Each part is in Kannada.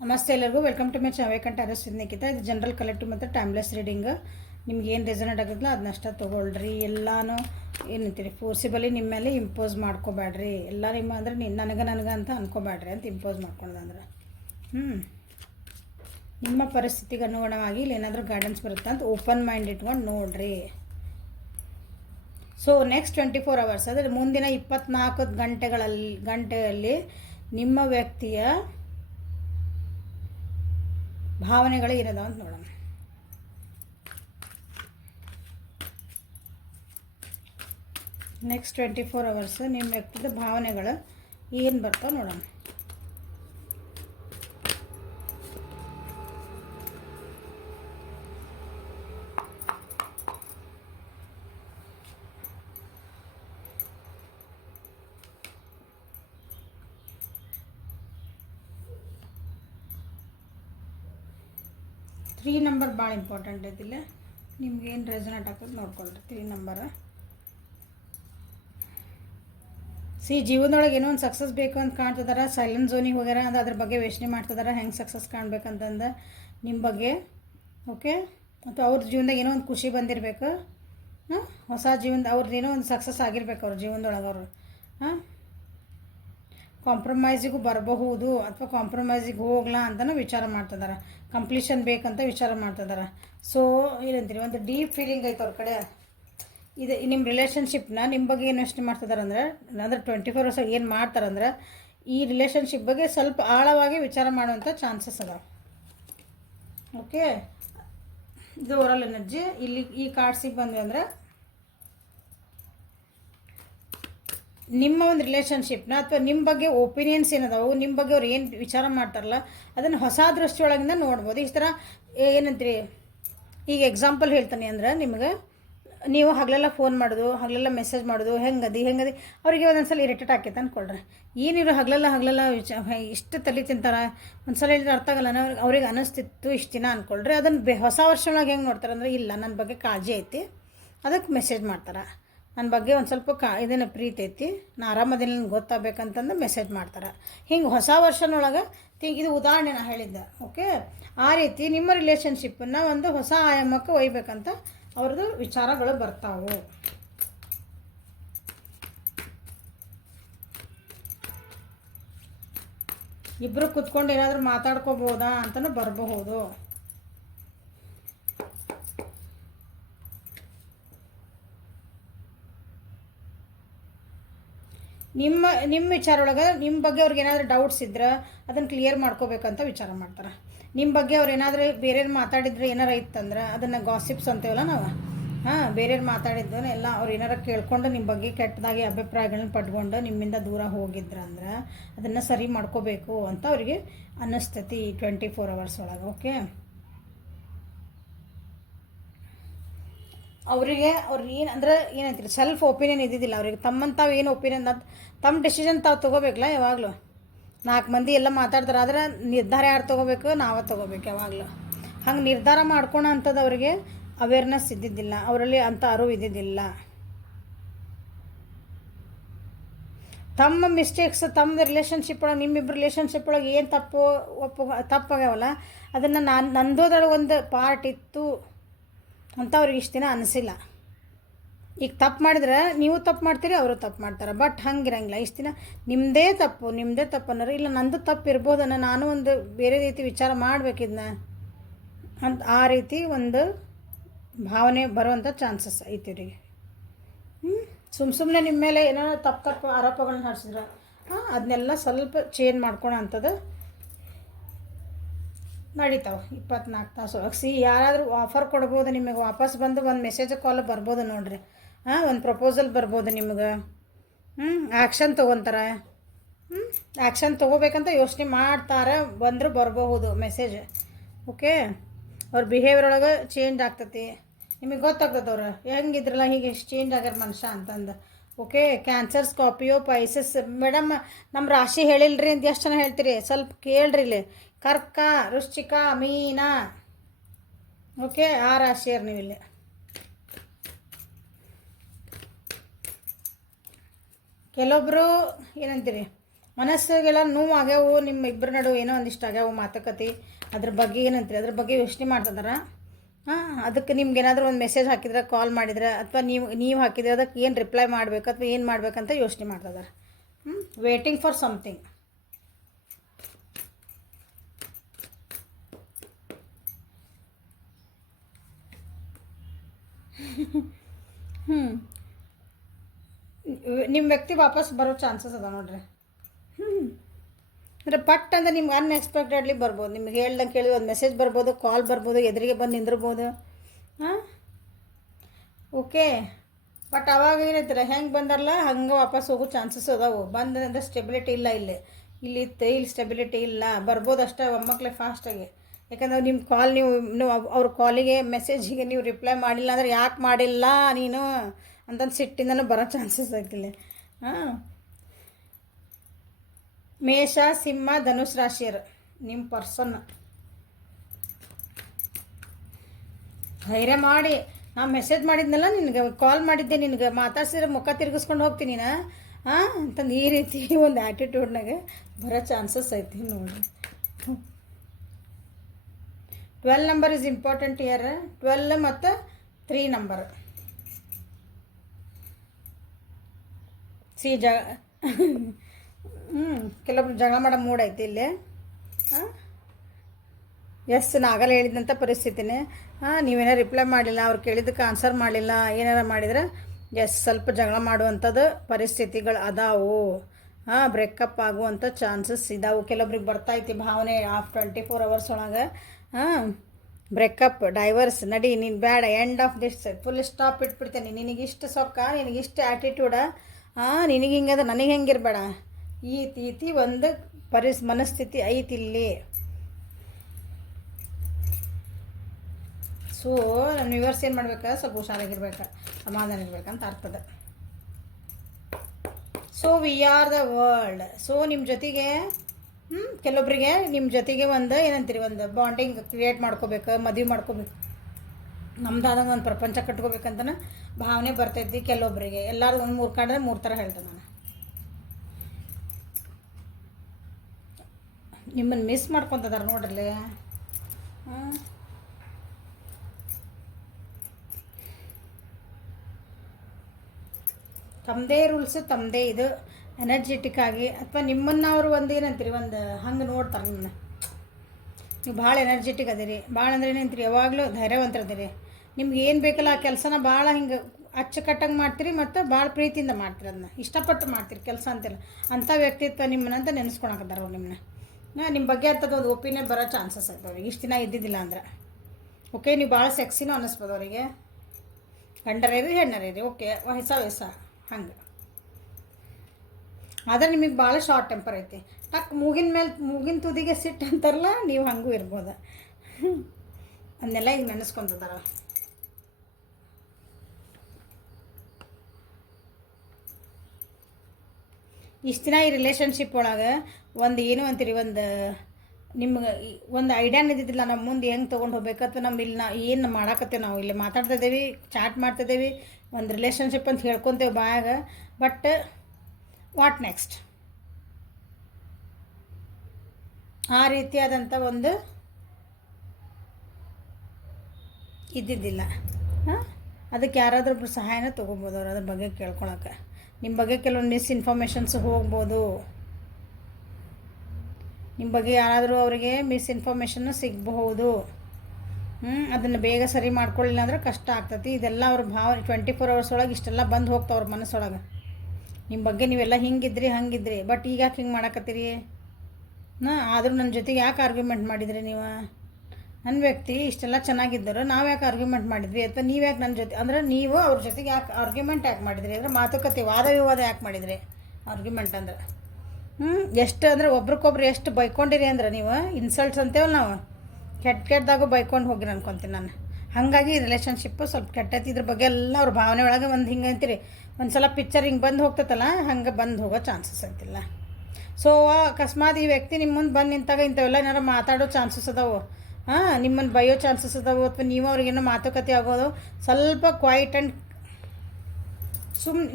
ನಮಸ್ತೆ ಎಲ್ಲರಿಗೂ ವೆಲ್ಕಮ್ ಟು ಮೈ ಚಾವೇಕಂಠ ಅರಸ್ ನಿಖಿತಾ. ಇದು ಜನರಲ್ ಕಲೆಕ್ಟಿವ್ ಮತ್ತು ಟೈಮ್ಲೆಸ್ ರೀಡಿಂಗ್. ನಿಮ್ಗೆ ಏನು ರೆಸನೇಟ್ ಆಗೋದಿಲ್ಲ ಅದನ್ನಷ್ಟ ತೊಗೊಳ್ರಿ. ಎಲ್ಲನೂ ಏನಂತೀರಿ ಫೋರ್ಸಿಬಲಿ ನಿಮ್ಮ ಮೇಲೆ ಇಂಪೋಸ್ ಮಾಡ್ಕೋಬೇಡ್ರಿ. ಎಲ್ಲ ನಿಮ್ಮ ಅಂದರೆ ನನಗೆ ಅಂತ ಅನ್ಕೋಬೇಡ್ರಿ ಅಂತ ಇಂಪೋಸ್ ಮಾಡ್ಕೊಂಡ್ರೆ ನಿಮ್ಮ ಪರಿಸ್ಥಿತಿಗೆ ಅನುಗುಣವಾಗಿ ಇಲ್ಲಿ ಏನಾದರೂ ಗೈಡೆನ್ಸ್ ಬರುತ್ತೆ ಅಂತ ಓಪನ್ ಮೈಂಡ್ ಇಟ್ಕೊಂಡು ನೋಡಿರಿ. ಸೊ ನೆಕ್ಸ್ಟ್ 24 hours ಅಂದರೆ ಮುಂದಿನ 24 ಗಂಟೆಯಲ್ಲಿ ನಿಮ್ಮ ವ್ಯಕ್ತಿಯ ಭಾವನೆಗಳು ಇರೋದ ಅಂತ ನೋಡೋಣ. ನೆಕ್ಸ್ಟ್ 24 hours ನಿಮ್ಮ ವ್ಯಕ್ತಿದ ಭಾವನೆಗಳು ಏನು ಬರ್ತಾವೆ ನೋಡೋಣ. ತ್ರೀ ನಂಬರ್ ಭಾಳ ಇಂಪಾರ್ಟೆಂಟ್ ಐತಿಲ್ಲ. ನಿಮ್ಗೇನು ರೆಸನೇಟ್ ಆಗ್ತದೆ ನೋಡ್ಕೊಳ್ರಿ. 3 ನಂಬರ್ ಜೀವನದೊಳಗೆ ಏನೋ ಒಂದು ಸಕ್ಸಸ್ ಬೇಕು ಅಂತ ಕಾಣ್ತಿದಾರ. ಸೈಲೆಂಟ್ ಝೋನಿಗೆ ಹೋಗ್ಯಾರ ಅಂದ್ರೆ ಅದ್ರ ಬಗ್ಗೆ ಯೋಚನೆ ಮಾಡ್ತಿದಾರ, ಹೆಂಗೆ ಸಕ್ಸಸ್ ಕಾಣ್ಬೇಕಂತಂದು ನಿಮ್ಮ ಬಗ್ಗೆ. ಓಕೆ, ಮತ್ತು ಅವ್ರ ಜೀವನದಾಗ ಏನೋ ಒಂದು ಖುಷಿ ಬಂದಿರಬೇಕು. ಹೊಸ ಜೀವನದ ಅವ್ರದ್ದು ಏನೋ ಒಂದು ಸಕ್ಸಸ್ ಆಗಿರ್ಬೇಕು ಅವ್ರ ಜೀವನದೊಳಗೆ. ಅವರು ಕಾಂಪ್ರಮೈಸಿಗೂ ಬರಬಹುದು ಅಥವಾ ಕಾಂಪ್ರಮೈಸಿಗೆ ಹೋಗ್ಲಾ ಅಂತಲೂ ವಿಚಾರ ಮಾಡ್ತಿದ್ದಾರೆ. ಕಂಪ್ಲೀಷನ್ ಬೇಕಂತ ವಿಚಾರ ಮಾಡ್ತಿದ್ದಾರೆ. ಸೊ ಏನಂತೀರಿ, ಒಂದು ಡೀಪ್ ಫೀಲಿಂಗ್ ಐತೆ ಅವ್ರ ಕಡೆ. ಇದು ನಿಮ್ಮ ರಿಲೇಷನ್ಶಿಪ್ನ ನಿಮ್ಮ ಬಗ್ಗೆ ಏನು ಯೋಚನೆ ಮಾಡ್ತಿದ್ದಾರೆ ಅಂದರೆ 24 hours ಏನು ಮಾಡ್ತಾರಂದ್ರೆ ಈ ರಿಲೇಷನ್ಶಿಪ್ ಬಗ್ಗೆ ಸ್ವಲ್ಪ ಆಳವಾಗಿ ವಿಚಾರ ಮಾಡುವಂಥ ಚಾನ್ಸಸ್ ಅದಾವೆ. ಓಕೆ, ಇದು ಓವರಾಲ್ ಎನರ್ಜಿ. ಇಲ್ಲಿ ಈ ಕಾರ್ಡ್ಸಿಗೆ ಬಂದ್ವಿ ಅಂದರೆ ನಿಮ್ಮ ಒಂದು ರಿಲೇಷನ್ಶಿಪ್ನ ಅಥವಾ ನಿಮ್ಮ ಬಗ್ಗೆ ಒಪಿನಿಯನ್ಸ್ ಏನದಾವು, ನಿಮ್ಮ ಬಗ್ಗೆ ಅವ್ರು ಏನು ವಿಚಾರ ಮಾಡ್ತಾರಲ್ಲ ಅದನ್ನು ಹೊಸ ದೃಷ್ಟಿಯೊಳಗಿಂದ ನೋಡ್ಬೋದು. ಈ ಥರ ಏನಂತೀರಿ, ಈಗ ಎಕ್ಸಾಂಪಲ್ ಹೇಳ್ತಾನೆ ಅಂದ್ರೆ ನಿಮಗೆ ನೀವು ಹಗಲೆಲ್ಲ ಫೋನ್ ಮಾಡೋದು, ಹಗಲೆಲ್ಲ ಮೆಸೇಜ್ ಮಾಡೋದು, ಹೆಂಗದಿ ಅವರಿಗೆ ಒಂದೊಂದ್ಸಲ ಇರಿಟೇಟ್ ಆಕೈತೆ ಅಂದ್ಕೊಳ್ರಿ. ಏನಿರು ಹಗಲೆಲ್ಲ ಇಷ್ಟು ತಲೆ ತಿಂತಾರೆ, ಒಂದ್ಸಲ ಹೇಳಿದ್ರೆ ಅರ್ಥ ಆಗಲ್ಲ ಅವ್ರಿಗೆ ಅನ್ನಿಸ್ತಿತ್ತು ಇಷ್ಟು ದಿನ ಅಂದ್ಕೊಳ್ರಿ. ಅದನ್ನು ಹೊಸ ವರ್ಷದೊಳಗೆ ಹೆಂಗೆ ನೋಡ್ತಾರೆ ಅಂದರೆ, ಇಲ್ಲ ನನ್ನ ಬಗ್ಗೆ ಕಾಳಜಿ ಐತಿ ಅದಕ್ಕೆ ಮೆಸೇಜ್ ಮಾಡ್ತಾರೆ. ನನ್ನ ಬಗ್ಗೆ ಒಂದು ಸ್ವಲ್ಪ ಇದನ್ನು ಪ್ರೀತಿ ಐತಿ, ನಾ ಆರಾಮದಿಲ್ಲ ನನಗೆ ಗೊತ್ತಾಗಬೇಕಂತಂದು ಮೆಸೇಜ್ ಮಾಡ್ತಾರೆ. ಹಿಂಗೆ ಹೊಸ ವರ್ಷನೊಳಗೆ ಇದು ಉದಾಹರಣೆ ನಾ ಹೇಳಿದ್ದೆ. ಓಕೆ, ಆ ರೀತಿ ನಿಮ್ಮ ರಿಲೇಷನ್ಶಿಪ್ಪನ್ನು ಒಂದು ಹೊಸ ಆಯಾಮಕ್ಕೆ ಒಯ್ಬೇಕಂತ ಅವ್ರದ್ದು ವಿಚಾರಗಳು ಬರ್ತಾವೆ. ಇಬ್ಬರು ಕುತ್ಕೊಂಡು ಏನಾದರೂ ಮಾತಾಡ್ಕೋಬೋದಾ ಅಂತಲೂ ಬರಬಹುದು. ನಿಮ್ಮ ವಿಚಾರ ಒಳಗೆ ನಿಮ್ಮ ಬಗ್ಗೆ ಅವ್ರಿಗೆ ಏನಾದರೂ ಡೌಟ್ಸ್ ಇದ್ರೆ ಅದನ್ನು ಕ್ಲಿಯರ್ ಮಾಡ್ಕೋಬೇಕಂತ ವಿಚಾರ ಮಾಡ್ತಾರೆ. ನಿಮ್ಮ ಬಗ್ಗೆ ಅವ್ರು ಏನಾದರೂ ಬೇರೆಯವ್ರು ಮಾತಾಡಿದ್ರೆ ಏನಾರು ಇತ್ತಂದ್ರೆ ಅದನ್ನು ಗಾಸಿಪ್ಸ್ ಅಂತೀವಲ್ಲ ನಾವು, ಬೇರೆಯವ್ರು ಮಾತಾಡಿದ್ದು ಎಲ್ಲ ಅವ್ರು ಏನಾರು ಕೇಳ್ಕೊಂಡು ನಿಮ್ಮ ಬಗ್ಗೆ ಕೆಟ್ಟದಾಗಿ ಅಭಿಪ್ರಾಯಗಳನ್ನ ಪಡ್ಕೊಂಡು ನಿಮ್ಮಿಂದ ದೂರ ಹೋಗಿದ್ರಂದ್ರೆ ಅದನ್ನು ಸರಿ ಮಾಡ್ಕೋಬೇಕು ಅಂತ ಅವರಿಗೆ ಅನ್ನಿಸ್ತೈತಿ 24 hours ಒಳಗೆ. ಓಕೆ, ಅವರಿಗೆ ಅವ್ರು ಏನು ಅಂದ್ರೆ ಏನಂತೀರಿ, ಸೆಲ್ಫ್ ಒಪಿನಿಯನ್ ಇದ್ದಿದ್ದಿಲ್ಲ ಅವ್ರಿಗೆ. ತಾವು ಏನು ಒಪಿನಿಯನ್ ತಮ್ಮ ಡೆಸಿಷನ್ ತಾವು ತೊಗೋಬೇಕಲ್ಲ ಯಾವಾಗಲೂ. 4 ಮಂದಿ ಎಲ್ಲ ಮಾತಾಡ್ತಾರೆ, ಆದರೆ ನಿರ್ಧಾರ ಯಾರು ತೊಗೋಬೇಕು, ನಾವೇ ತೊಗೋಬೇಕು ಯಾವಾಗಲೂ. ಹಂಗೆ ನಿರ್ಧಾರ ಮಾಡ್ಕೊಳೋ ಅಂಥದ್ದು ಅವರಿಗೆ ಅವೇರ್ನೆಸ್ ಇದ್ದಿದ್ದಿಲ್ಲ, ಅವರಲ್ಲಿ ಅಂಥ ಅರಿವು ಇದ್ದಿದ್ದಿಲ್ಲ. ತಮ್ಮ ಮಿಸ್ಟೇಕ್ಸ್ ತಮ್ಮ ರಿಲೇಷನ್ಶಿಪ್ ಒಳಗೆ, ನಿಮ್ಮಿಬ್ಬರು ರಿಲೇಷನ್ಶಿಪ್ ಒಳಗೆ ಏನು ತಪ್ಪಾಗ್ಯಾವಲ್ಲ ಅದನ್ನು ನಂದೋದೊಳಗೆ ಒಂದು ಪಾರ್ಟ್ ಇತ್ತು ಅಂತ ಅವ್ರಿಗೆ ಇಷ್ಟು ದಿನ ಅನಿಸಿಲ್ಲ. ಈಗ ತಪ್ಪು ಮಾಡಿದ್ರೆ ನೀವು ತಪ್ಪು ಮಾಡ್ತೀರಿ, ಅವರು ತಪ್ಪು ಮಾಡ್ತಾರೆ. ಬಟ್ ಹಂಗಿರಂಗಿಲ್ಲ. ಇಷ್ಟು ದಿನ ನಿಮ್ಮದೇ ತಪ್ಪು ಅನ್ನೋರು, ಇಲ್ಲ ನಂದು ತಪ್ಪು ಇರ್ಬೋದನ್ನ, ನಾನು ಒಂದು ಬೇರೆ ರೀತಿ ವಿಚಾರ ಮಾಡಬೇಕಿದ್ನ ಅಂತ ಆ ರೀತಿ ಒಂದು ಭಾವನೆ ಬರುವಂಥ ಚಾನ್ಸಸ್ ಐತಿ ಇವರಿಗೆ. ಸುಮ್ಮನೆ ನಿಮ್ಮ ಮೇಲೆ ಏನೋ ತಪ್ಪು ಆರೋಪಗಳನ್ನ ಹೊರಿಸಿದ್ರೆ ಅದನ್ನೆಲ್ಲ ಸ್ವಲ್ಪ ಚೇಂಜ್ ಮಾಡ್ಕೊಳೋ ಅಂಥದ್ದು ನಡೀತಾವೆ 24 ತಾಸು ಒಳಗೆ. ಯಾರಾದರೂ ಆಫರ್ ಕೊಡ್ಬೋದು ನಿಮಗೆ, ವಾಪಸ್ ಬಂದು ಒಂದು ಮೆಸೇಜ್ ಕಾಲ್ ಬರ್ಬೋದು ನೋಡಿರಿ. ಒಂದು ಪ್ರಪೋಸಲ್ ಬರ್ಬೋದು ನಿಮಗೆ. ಆ್ಯಕ್ಷನ್ ತೊಗೊತಾರೆ. ಆ್ಯಕ್ಷನ್ ತೊಗೋಬೇಕಂತ ಯೋಚನೆ ಮಾಡ್ತಾರೆ, ಬಂದರೂ ಬರಬಹುದು ಮೆಸೇಜ್. ಓಕೆ, ಅವ್ರ ಬಿಹೇವಿಯರ್ ಒಳಗೆ ಚೇಂಜ್ ಆಗ್ತೈತಿ. ನಿಮಗೆ ಗೊತ್ತಾಗ್ತದೆ ಅವ್ರು ಹೆಂಗಿದ್ರಲ್ಲ ಹೀಗೆ ಎಷ್ಟು ಚೇಂಜ್ ಆಗ್ಯಾರ ಮನುಷ್ಯ ಅಂತಂದು. Okay, cancer, Scorpio, Pisces. Madam ನಮ್ಮ ರಾಶಿ ಹೇಳಿಲ್ರಿ ಅಂತ ಎಷ್ಟು ಜನ ಹೇಳ್ತೀರಿ, ಸ್ವಲ್ಪ ಕೇಳ್ರಿ ಇಲ್ಲಿ. ಕರ್ಕ, ವೃಶ್ಚಿಕ, ಮೀನ. ಓಕೆ, ಆ ರಾಶಿಯರು ನೀವಿಲ್ಲಿ. ಕೆಲವೊಬ್ಬರು ಏನಂತೀರಿ ಮನಸ್ಸಿಗೆಲ್ಲ ನೋವು ಆಗ್ಯಾವು, ನಿಮ್ಮ ಇಬ್ಬರ ನಡುವೆ ಏನೋ ಒಂದಿಷ್ಟು ಆಗ್ಯಾವು ಮಾತುಕತೆ, ಅದ್ರ ಬಗ್ಗೆ ಏನಂತೀರಿ, ಅದ್ರ ಬಗ್ಗೆ ಯೋಚನೆ ಮಾಡ್ತಿದಾರ. ಹಾಂ, ಅದಕ್ಕೆ ನಿಮ್ಗೆ ಏನಾದರೂ ಒಂದು ಮೆಸೇಜ್ ಹಾಕಿದ್ರೆ, ಕಾಲ್ ಮಾಡಿದ್ರೆ, ಅಥವಾ ನೀವು ಹಾಕಿದ್ರೆ ಅದಕ್ಕೆ ಏನು ರಿಪ್ಲೈ ಮಾಡಬೇಕು ಅಥವಾ ಏನು ಮಾಡ್ಬೇಕಂತ ಯೋಚನೆ ಮಾಡ್ತಿದಾರೆ. Waiting for something. ನಿಮ್ಮ ವ್ಯಕ್ತಿ ವಾಪಸ್ ಬರೋ ಚಾನ್ಸಸ್ ಅದ ನೋಡ್ರಿ. ಅಂದರೆ ಪಟ್ ಅಂದರೆ ನಿಮ್ಗೆ ಅನ್ಎಕ್ಸ್ಪೆಕ್ಟೆಡ್ಲಿ ಬರ್ಬೋದು, ನಿಮ್ಗೆ ಹೇಳ್ದಂಗೆ ಕೇಳಿದ ಒಂದು ಮೆಸೇಜ್ ಬರ್ಬೋದು, ಕಾಲ್ ಬರ್ಬೋದು, ಎದುರಿಗೆ ಬಂದು ನಿಂದಿರ್ಬೋದು. ಹಾಂ, ಓಕೆ. ಬಟ್ ಅವಾಗ ಏನೈತಿರ, ಹೆಂಗೆ ಬಂದಾರಲ್ಲ ಹಂಗೆ ವಾಪಸ್ ಹೋಗೋ ಚಾನ್ಸಸ್ ಅದಾವು. ಬಂದಂದ್ರೆ ಸ್ಟೆಬಿಲಿಟಿ ಇಲ್ಲ, ಇಲ್ಲಿ ಸ್ಟೆಬಿಲಿಟಿ ಇಲ್ಲ. ಬರ್ಬೋದು ಅಷ್ಟೇ ಒಮ್ಮಕ್ಲೆ ಫಾಸ್ಟಾಗಿ. ಯಾಕಂದ್ರೆ ನಿಮ್ಮ ಕಾಲ್ ನೀವು ಅವ್ರ ಕಾಲಿಗೆ ಮೆಸೇಜಿಗೆ ನೀವು ರಿಪ್ಲೈ ಮಾಡಿಲ್ಲ ಅಂದರೆ, ಯಾಕೆ ಮಾಡಿಲ್ಲ ನೀನು ಅಂತಂದು ಸಿಟ್ಟಿಂದನೂ ಬರೋ ಚಾನ್ಸಸ್ ಐತಿಲ್ಲ. ಹಾಂ, ಮೇಷ, ಸಿಂಹ, ಧನುಷ್ ರಾಶಿಯರು ನಿಮ್ಮ ಪರ್ಸನ್. ಧೈರ್ಯ ಮಾಡಿ, ನಾನು ಮೆಸೇಜ್ ಮಾಡಿದ್ನಲ್ಲ ನಿನಗೆ, ಕಾಲ್ ಮಾಡಿದ್ದೆ ನಿನಗೆ, ಮಾತಾಡ್ಸಿದ್ರೆ ಮುಖ ತಿರುಗಿಸ್ಕೊಂಡು ಹೋಗ್ತೀನಿ ನಾ ಅಂತಂದು ಈ ರೀತಿ ಒಂದು ಆ್ಯಟಿಟ್ಯೂಡ್ನಾಗ ಬರೋ ಚಾನ್ಸಸ್ ಐತಿ ನೋಡಿರಿ. 12 ನಂಬರ್ ಇಸ್ ಇಂಪಾರ್ಟೆಂಟ್ ಇಯರ್. 12 ಮತ್ತು 3 ನಂಬರ್. ಕೆಲವೊಬ್ರು ಜಗಳ ಮಾಡೋ ಮೂಡ್ ಐತಿ ಇಲ್ಲಿ. ಎಸ್, ನಾಗಲ್ಲ ಹೇಳಿದಂಥ ಪರಿಸ್ಥಿತಿನೇ. ನೀವೇನಾರು ರಿಪ್ಲೈ ಮಾಡಿಲ್ಲ, ಅವ್ರು ಕೇಳಿದ್ದಕ್ಕೆ ಆನ್ಸರ್ ಮಾಡಲಿಲ್ಲ, ಏನಾರು ಮಾಡಿದ್ರೆ ಎಸ್ ಸ್ವಲ್ಪ ಜಗಳ ಮಾಡುವಂಥದ್ದು ಪರಿಸ್ಥಿತಿಗಳು ಅದಾವು. ಬ್ರೇಕಪ್ ಆಗುವಂಥ ಚಾನ್ಸಸ್ ಇದಾವೆ. ಕೆಲವೊಬ್ರಿಗೆ ಬರ್ತಾಯಿತಿ ಭಾವನೆ 24 hours ಒಳಗೆ. ಬ್ರೇಕಪ್, ಡೈವರ್ಸ್, ನಡಿ ನೀನು ಬೇಡ, end of this, full stop ಇಟ್ಬಿಡ್ತೇನೆ, ನಿನಗಿಷ್ಟು ಸೊಕ್ಕ, ನಿನಗಿಷ್ಟು ಆ್ಯಟಿಟ್ಯೂಡ, ನಿನಗೆ ಹಿಂಗದ ನನಗೆ ಹೆಂಗಿರಬೇಡ, ಈ ರೀತಿ ಒಂದು ಮನಸ್ಥಿತಿ ಐತಿಲ್ಲಿ. ಸೊ ನಮ್ಮ ವ್ಯೂವರ್ಸ್ ಏನು ಮಾಡ್ಬೇಕು, ಸ್ವಲ್ಪ ಹುಷಾರಾಗಿರ್ಬೇಕು, ಸಮಾಧಾನ ಇರ್ಬೇಕಂತ ಅರ್ಥದ. So we are the world. So ನಿಮ್ಮ ಜೊತೆಗೆ ಕೆಲವೊಬ್ಬರಿಗೆ ನಿಮ್ಮ ಜೊತೆಗೆ ಒಂದು ಏನಂತೀರಿ, ಒಂದು ಬಾಂಡಿಂಗ್ ಕ್ರಿಯೇಟ್ ಮಾಡ್ಕೋಬೇಕು, ಮದುವೆ ಮಾಡ್ಕೋಬೇಕು, ನಮ್ದಾದಂಗೆ ಒಂದು ಪ್ರಪಂಚ ಕಟ್ಕೋಬೇಕಂತನ ಭಾವನೆ ಬರ್ತೈತಿ ಕೆಲವೊಬ್ಬರಿಗೆ. ಎಲ್ಲರೂ ಒಂದು 3 ಕಂಡ್ರೆ 3 ಥರ ಹೇಳ್ತೇನೆ ನಾನು. ನಿಮ್ಮನ್ನು ಮಿಸ್ ಮಾಡ್ಕೊತದಾರ ನೋಡ್ರಲ್ಲಿ. ತಮ್ಮದೇ ರೂಲ್ಸ್, ತಮ್ಮದೇ ಇದು ಎನರ್ಜೆಟಿಕ್ ಆಗಿ, ಅಥವಾ ನಿಮ್ಮನ್ನು ಅವರು ಒಂದು ಏನಂತೀರಿ, ಒಂದು ಹಂಗೆ ನೋಡ್ತಾರೆ ನಿಮ್ಮನ್ನ. ನೀವು ಭಾಳ ಎನರ್ಜೆಟಿಕ್ ಅದೀರಿ, ಭಾಳ ಅಂದ್ರೆ ಏನಂತೀರಿ, ಯಾವಾಗಲೂ ಧೈರ್ಯವಂತರದಿರಿ. ನಿಮ್ಗೆ ಏನು ಬೇಕಲ್ಲ ಆ ಕೆಲಸನ ಭಾಳ ಹಿಂಗೆ ಅಚ್ಚುಕಟ್ಟಂಗೆ ಮಾಡ್ತೀರಿ, ಮತ್ತು ಭಾಳ ಪ್ರೀತಿಯಿಂದ ಮಾಡ್ತೀರಿ, ಅದನ್ನ ಇಷ್ಟಪಟ್ಟು ಮಾಡ್ತೀರಿ ಕೆಲಸ ಅಂತಿಲ್ಲ. ಅಂಥ ವ್ಯಕ್ತಿತ್ವ ನಿಮ್ಮನ್ನಂತ ನೆನೆಸ್ಕೊಳಕತ್ತಾರ ಅವ್ರು ನಿಮ್ಮನ್ನ. ನಿಮ್ಮ ಬಗ್ಗೆ ಅಂತದ್ದು ಒಂದು ಒಪಿನಿಯನ್ ಬರೋ ಚಾನ್ಸಸ್ ಆಯ್ತು ಅವ್ರಿಗೆ, ಇಷ್ಟು ದಿನ ಇದ್ದಿದ್ದಿಲ್ಲ ಅಂದ್ರೆ. ಓಕೆ, ನೀವು ಭಾಳ ಸೆಕ್ಸಿನೂ ಅನ್ನಿಸ್ಬೋದು ಅವರಿಗೆ, ಗಂಡರೇರಿ ಹೆಣ್ಣರೇರಿ, ಓಕೆ, ವಯಸ್ಸ ಹಂಗೆ. ಆದರೆ ನಿಮಗೆ ಭಾಳ ಶಾರ್ಟ್ ಟೆಂಪರ್ ಐತಿ. ಟಕ್ ಮೂಗಿನ ತುದಿಗೆ ಸಿಟ್ಟು ಅಂತಾರಲ್ಲ, ನೀವು ಹಂಗೂ ಇರ್ಬೋದು. ಅದನ್ನೆಲ್ಲ ಈಗ ನೆನೆಸ್ಕೊತದಾರ. ಇಷ್ಟು ದಿನ ಈ ರಿಲೇಷನ್ಶಿಪ್ ಒಳಗೆ ಒಂದು ಏನು ಅಂತೀರಿ, ಒಂದು ನಿಮ್ಗೆ ಒಂದು ಐಡಿಯಾನ ಇದ್ದಿದ್ದಿಲ್ಲ, ನಮ್ಮ ಮುಂದೆ ಹೆಂಗೆ ತೊಗೊಂಡು ಹೋಗ್ಬೇಕು, ಅಥವಾ ನಮ್ಮ ಇಲ್ಲಿ ಏನು ಮಾಡಾಕತ್ತೇವೆ, ನಾವು ಇಲ್ಲಿ ಮಾತಾಡ್ತಿದ್ದೇವೆ, ಚಾಟ್ ಮಾಡ್ತಿದ್ದೇವೆ, ಒಂದು ರಿಲೇಷನ್ಶಿಪ್ ಅಂತ ಹೇಳ್ಕೊತೇವೆ ಬಾಯಾಗ. ಬಟ್ ವಾಟ್ ನೆಕ್ಸ್ಟ್, ಆ ರೀತಿಯಾದಂಥ ಒಂದು ಇದ್ದಿದ್ದಿಲ್ಲ. ಅದಕ್ಕೆ ಯಾರಾದ್ರೂ ಸಹಾಯನ ತೊಗೋಬೋದು ಅವ್ರು, ಅದ್ರ ಬಗ್ಗೆ ಕೇಳ್ಕೊಳಕ್ಕೆ. ನಿಮ್ಮ ಬಗ್ಗೆ ಕೆಲವೊಂದು ಮಿಸ್ಇನ್ಫಾರ್ಮೇಷನ್ಸ್ ಹೋಗ್ಬೋದು, ನಿಮ್ಮ ಬಗ್ಗೆ ಯಾರಾದರೂ ಅವರಿಗೆ ಮಿಸ್ಇನ್ಫಾರ್ಮೇಷನ್ನು ಸಿಗಬಹುದು. ಅದನ್ನು ಬೇಗ ಸರಿ ಮಾಡ್ಕೊಳ್ಳಿಲ್ಲ ಅಂದ್ರೆ ಕಷ್ಟ ಆಗ್ತೈತಿ. ಇದೆಲ್ಲ ಅವ್ರ ಭಾವನೆ 24 hours ಒಳಗೆ ಇಷ್ಟೆಲ್ಲ ಬಂದು ಹೋಗ್ತಾವ್ರ ಮನಸ್ಸೊಳಗೆ. ನಿಮ್ಮ ಬಗ್ಗೆ ನೀವೆಲ್ಲ ಹಂಗಿದ್ರಿ, ಬಟ್ ಈಗ ಯಾಕೆ ಹಿಂಗೆ ಮಾಡಕತ್ತೀರಿ, ಆದರೂ ನನ್ನ ಜೊತೆಗೆ ಯಾಕೆ ಆರ್ಗ್ಯುಮೆಂಟ್ ಮಾಡಿದ್ರಿ ನೀವು, ನನ್ನ ವ್ಯಕ್ತಿ ಇಷ್ಟೆಲ್ಲ ಚೆನ್ನಾಗಿದ್ದರು, ನಾವು ಯಾಕೆ ಆರ್ಗ್ಯುಮೆಂಟ್ ಮಾಡಿದ್ವಿ, ಅಥವಾ ನೀವು ಯಾಕೆ ನನ್ನ ಜೊತೆ ಅಂದರೆ ನೀವು ಅವ್ರ ಜೊತೆಗೆ ಯಾಕೆ ಆರ್ಗ್ಯುಮೆಂಟ್ ಯಾಕೆ ಮಾಡಿದ್ರಿ, ಅಂದರೆ ಮಾತುಕತೆ ವಾದ ವಿವಾದ ಯಾಕೆ ಮಾಡಿದ್ರಿ. ಆರ್ಗ್ಯುಮೆಂಟ್ ಅಂದ್ರೆ ಎಷ್ಟು ಅಂದರೆ ಒಬ್ರಿಗೊಬ್ರು ಎಷ್ಟು ಬೈಕೊಂಡಿರಿ ಅಂದ್ರೆ, ನೀವು ಇನ್ಸಲ್ಟ್ಸ್ ಅಂತೇವಲ್ಲ ನಾವು, ಕೆಟ್ಟದಾಗೂ ಬೈಕೊಂಡು ಹೋಗಿರಿ ಅನ್ಕೊತೀನಿ ನಾನು. ಹಾಗಾಗಿ ರಿಲೇಷನ್ಶಿಪ್ಪು ಸ್ವಲ್ಪ ಕೆಟ್ಟೈತಿ. ಇದ್ರ ಬಗ್ಗೆ ಎಲ್ಲ ಅವ್ರ ಭಾವನೆ ಒಳಗೆ ಒಂದು ಹಿಂಗೆ ಅಂತೀರಿ, ಒಂದು ಸಲ ಪಿಕ್ಚರ್ ಹಿಂಗೆ ಬಂದು ಹೋಗ್ತೈತಲ್ಲ, ಹಂಗೆ ಬಂದು ಹೋಗೋ ಚಾನ್ಸಸ್ ಐತಿಲ್ಲ. ಸೊ ಅಕಸ್ಮಾತ್ ಈ ವ್ಯಕ್ತಿ ನಿಮ್ಮ ಮುಂದೆ ಬಂದು ನಿಂತಾಗ ಇಂಥವೆಲ್ಲ ಏನಾರು ಮಾತಾಡೋ ಚಾನ್ಸಸ್ ಅದಾವೆ, ನಿಮ್ಮನ್ನು ಬೈಯೋ ಚಾನ್ಸಸ್ ಅದಾವೆ, ಅಥವಾ ನೀವು ಅವ್ರಿಗೇನೋ ಮಾತುಕತೆ ಆಗೋದು ಸ್ವಲ್ಪ ಕ್ವೈಟ್ ಆ್ಯಂಡ್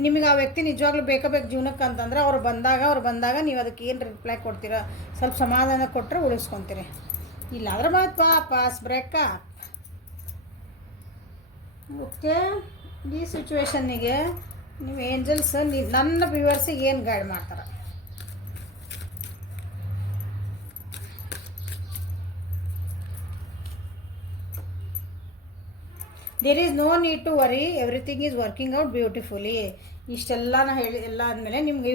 ನಿಮಗೆ ಆ ವ್ಯಕ್ತಿ ನಿಜವಾಗ್ಲೂ ಬೇಕು ಜೀವನಕ್ಕೆ ಅಂತಂದ್ರೆ ಅವ್ರು ಬಂದಾಗ ನೀವು ಅದಕ್ಕೆ ಏನು ರಿಪ್ಲೈ ಕೊಡ್ತೀರಾ, ಸ್ವಲ್ಪ ಸಮಾಧಾನ ಕೊಟ್ಟರೆ ಉಳಿಸ್ಕೊತೀರಿ. ಇಲ್ಲಾಂದ್ರೆ ಮತ್ತೆ ಪಾಸ್ ಬ್ರೇಕ. ಓಕೆ, ಈ ಸಿಚುವೇಶನ್ನಿಗೆ ನೀವು ಏಂಜಲ್ಸ್ ನನ್ನ ವ್ಯೂವರ್ಸಿಗೆ ಏನು ಗೈಡ್ ಮಾಡ್ತಾರೆ? There is no need to worry, everything is working out beautifully. ಇಷ್ಟೆಲ್ಲ ನಾ ಹೇಳಿ ಎಲ್ಲ ಆದಮೇಲೆ ನಿಮ್ಗೆ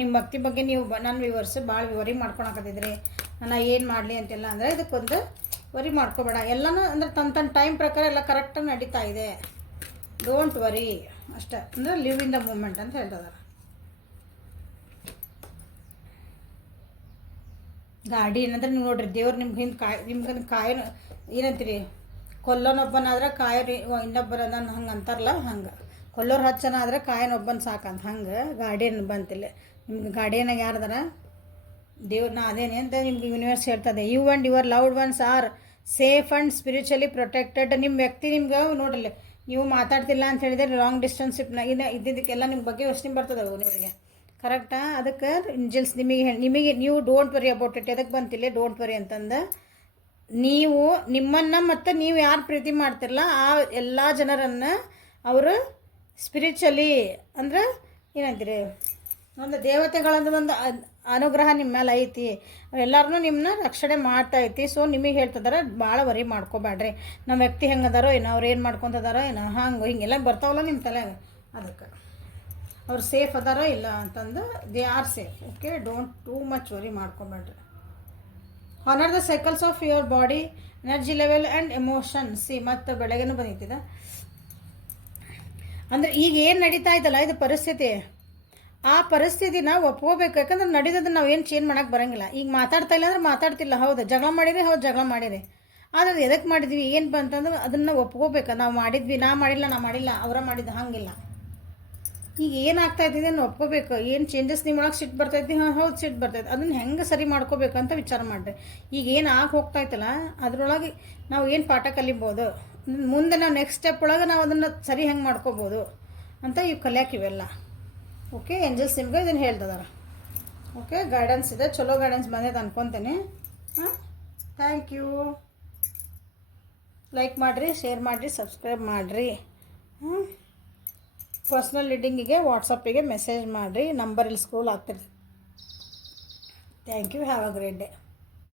ನಿಮ್ಮ ಭಕ್ತಿ ಬಗ್ಗೆ ನೀವು ನನ್ನ ವ್ಯೂವರ್ಸ್ ಭಾಳ ವರಿ ಮಾಡ್ಕೊಳಕತ್ತಿದ್ರಿ, ನಾನು ಏನು ಮಾಡಲಿ ಅಂತೆಲ್ಲ ಅಂದರೆ ಇದಕ್ಕೊಂದು ವರಿ ಮಾಡ್ಕೋಬೇಡ. ಎಲ್ಲನೂ ಅಂದ್ರೆ ತನ್ನ ಟೈಮ್ ಪ್ರಕಾರ ಎಲ್ಲ ಕರೆಕ್ಟಾಗಿ ನಡೀತಾ ಇದೆ. ಡೋಂಟ್ ವರಿ ಅಷ್ಟೇ, ಅಂದರೆ ಲಿವ್ ಇನ್ ದ ಮೂಮೆಂಟ್ ಅಂತ ಹೇಳ್ತಿದ್ದಾರೆ. ಗಾಡಿ ಏನಂದ್ರೆ ನೀವು ನೋಡ್ರಿ, ದೇವ್ರು ನಿಮ್ಗೆ ಹಿಂದೆ ಕಾಯಿ ಏನಂತೀರಿ, ಕೊಲ್ಲೋನೊಬ್ಬನಾದ್ರೆ ಕಾಯಿ ಇನ್ನೊಬ್ಬರ ಹಂಗೆ ಅಂತಾರಲ್ಲ, ಹಂಗೆ ಕೊಲ್ಲೋರು 10 ಜನ ಆದರೆ ಕಾಯಿನೊಬ್ಬನ ಸಾಕಂತ ಹಂಗೆ ಗಾರ್ಡಿಯನ್ ಬಂತಿಲ್ಲ. ನಿಮ್ಗೆ ಗಾರ್ಡಿಯನಾಗ ಯಾರದಾರ? ದೇವ್ರನ್ನ ಅದೇನೆ ಅಂತ ನಿಮ್ಗೆ ಯೂನಿವರ್ಸ್ ಹೇಳ್ತದೆ. You and your loved ones are safe and spiritually protected. ನಿಮ್ಮ ವ್ಯಕ್ತಿ ನಿಮ್ಗೆ ನೋಡಲಿ, ನೀವು ಮಾತಾಡ್ತಿಲ್ಲ ಅಂತ ಹೇಳಿದರೆ ಲಾಂಗ್ ಡಿಸ್ಟೆನ್ಸಿಪ್ನ ಇದ್ದಿದ್ದಕ್ಕೆಲ್ಲ ನಿಮ್ಮ ಬಗ್ಗೆ ಯೋಚನೆ ಬರ್ತದೆ ನಿಮಗೆ, ಕರೆಕ್ಟಾ? ಅದಕ್ಕೆ ಏಂಜಲ್ಸ್ ನಿಮಗೆ ನೀವು ಡೋಂಟ್ ವರಿ ಅಬೌಟ್ ಇಟ್. ಎದಕ್ಕೆ ಬಂತಿಲ್ಲ ಡೋಂಟ್ ವರಿ ಅಂತಂದು, ನೀವು ನಿಮ್ಮನ್ನು ಮತ್ತು ನೀವು ಯಾರು ಪ್ರೀತಿ ಮಾಡ್ತಿರಲ್ಲ ಆ ಎಲ್ಲ ಜನರನ್ನು ಅವರು ಸ್ಪಿರಿಚುವಲಿ ಅಂದ್ರೆ ಏನಂತೀರಿ, ಒಂದು ದೇವತೆಗಳಂದ್ರೆ ಒಂದು ಅನುಗ್ರಹ ನಿಮ್ಮ ಮೇಲೆ ಐತಿ, ಎಲ್ಲರನ್ನೂ ನಿಮ್ಮನ್ನ ರಕ್ಷಣೆ ಮಾಡ್ತಾ ಐತಿ. ಸೊ ನಿಮಗೆ ಹೇಳ್ತಿದಾರೆ ಭಾಳ ವರಿ ಮಾಡ್ಕೋಬೇಡ್ರಿ, ನಮ್ಮ ವ್ಯಕ್ತಿ ಹೆಂಗದಾರೋ ಏನೋ, ಅವ್ರು ಏನು ಮಾಡ್ಕೊತದಾರೋ ಏನೋ, ಹಿಂಗೆಲ್ಲ ಬರ್ತಾವಲ್ಲ ನಿಮ್ಮ ತಲೆಗೆ, ಅದಕ್ಕೆ ಅವ್ರು ಸೇಫ್ ಅದಾರೋ ಇಲ್ಲ ಅಂತಂದು they are safe. Okay, don't too much worry ಮಾಡ್ಕೊಬೇಡ್ರಿ. Honour the cycles of your body, energy level and emotions. ಮತ್ತು ಬೆಳಗ್ಗೆನೂ ಬಂದಿತ್ತಿದೆ ಅಂದರೆ ಈಗ ಏನು ನಡೀತಾ ಇದ್ದಲ್ಲ ಇದು ಪರಿಸ್ಥಿತಿ, ಆ ಪರಿಸ್ಥಿತಿನ ಒಪ್ಕೋಬೇಕು. ಯಾಕಂದ್ರೆ ನಡೀತದನ್ನು ನಾವು ಏನು ಚೇಂಜ್ ಮಾಡೋಕ್ಕೆ ಬರೋಂಗಿಲ್ಲ. ಈಗ ಮಾತಾಡ್ತಾ ಇಲ್ಲ ಅಂದ್ರೆ ಮಾತಾಡ್ತಿಲ್ಲ, ಹೌದು ಜಗಳ ಮಾಡಿರಿ, ಹೌದು ಜಗಳ ಮಾಡಿರಿ, ಆದರೆ ಎದಕ್ಕೆ ಮಾಡಿದ್ವಿ ಏನು ಬಂತಂದ್ರೆ ಅದನ್ನು ಒಪ್ಕೋಬೇಕು. ನಾವು ಮಾಡಿದ್ವಿ, ನಾ ಮಾಡಿಲ್ಲ ಅವರ ಮಾಡಿದ್ದು ಹಂಗಿಲ್ಲ. ಈಗ ಏನಾಗ್ತಾ ಇದ್ದಿದೆ ಅದನ್ನು ಒಪ್ಕೋಬೇಕು. ಏನು ಚೇಂಜಸ್ ನಿಮ್ಮೊಳಗೆ ಸಿಟ್ಟು ಬರ್ತೈತಿ, ಹೌದು ಸಿಟ್ಟು ಬರ್ತೈತೆ, ಅದನ್ನು ಹೆಂಗೆ ಸರಿ ಮಾಡ್ಕೋಬೇಕಂತ ವಿಚಾರ ಮಾಡಿರಿ. ಈಗ ಏನು ಆಗಿ ಹೋಗ್ತಾಯ್ತಲ್ಲ ಅದರೊಳಗೆ ನಾವು ಏನು ಪಾಠ ಕಲಿಬೋದು, ಮುಂದೆ ನಾವು ನೆಕ್ಸ್ಟ್ ಸ್ಟೆಪ್ ಒಳಗೆ ನಾವು ಅದನ್ನು ಸರಿ ಹೆಂಗೆ ಮಾಡ್ಕೋಬೋದು ಅಂತ ಇವು ಕಲಿಯೋಕೆ ಇವೆಲ್ಲ. ಓಕೆ, ಏಂಜಲ್ಸ್ ನಿಮ್ಗೆ ಇದನ್ನು ಹೇಳ್ತಿದಾರೆ. ಓಕೆ, ಗೈಡೆನ್ಸ್ ಇದೆ, ಚಲೋ ಗೈಡೆನ್ಸ್ ಬಂದೈತೆ ಅನ್ಕೊತೀನಿ. ಹಾಂ, ಥ್ಯಾಂಕ್ ಯು. ಲೈಕ್ ಮಾಡಿರಿ, ಶೇರ್ ಮಾಡಿರಿ, ಸಬ್ಸ್ಕ್ರೈಬ್ ಮಾಡಿರಿ. ಪರ್ಸ್ನಲ್ ರೀಡಿಂಗಿಗೆ ವಾಟ್ಸಪ್ಪಿಗೆ ಮೆಸೇಜ್ ಮಾಡಿರಿ, ನಂಬರ್ ಇಲ್ಲಿ ಸ್ಕ್ರೋಲ್ ಆಗ್ತಿದೆ. Thank you, have a great day.